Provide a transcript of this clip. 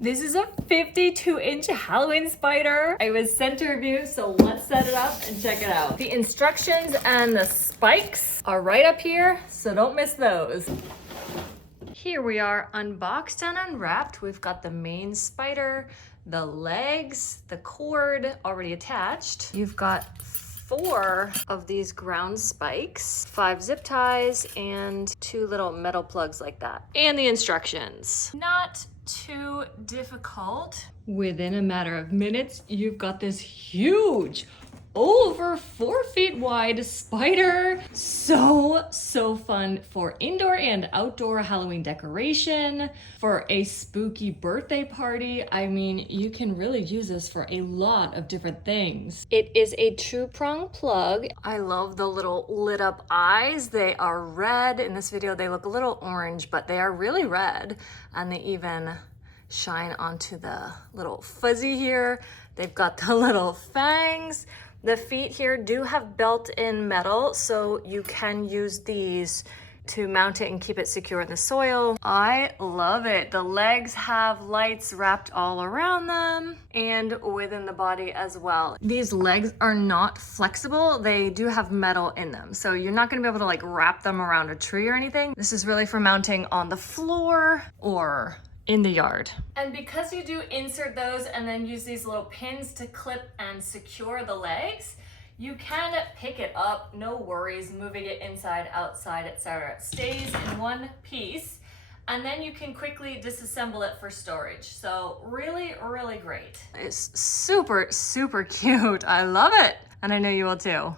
This is a 52-inch Halloween spider. I was center view, so let's set it up and check it out. The instructions and the spikes are right up here, so don't miss those. Here we are unboxed and unwrapped. We've got the main spider, the legs, the cord already attached. You've got 4 of these ground spikes, 5 zip ties, and 2 little metal plugs like that. And the instructions. Not too difficult. Within a matter of minutes, you've got this huge, over 4 feet wide spider. So fun for indoor and outdoor Halloween decoration, for a spooky birthday party. I mean, you can really use this for a lot of different things. It is a 2-prong plug. I love the little lit up eyes. They are red. In this video, they look a little orange, but they are really red. And they even shine onto the little fuzzy here. They've got the little fangs. The feet here do have built-in metal, so you can use these to mount it and keep it secure in the soil. I love it. The legs have lights wrapped all around them and within the body as well. These legs are not flexible. They do have metal in them, so you're not gonna be able to like wrap them around a tree or anything. This is really for mounting on the floor or in the yard. And because you do insert those and then use these little pins to clip and secure the legs, you can pick it up, no worries, moving it inside, outside, etc. It stays in one piece, and then you can quickly disassemble it for storage. So really, really great. It's super cute. I love it. And I know you will too.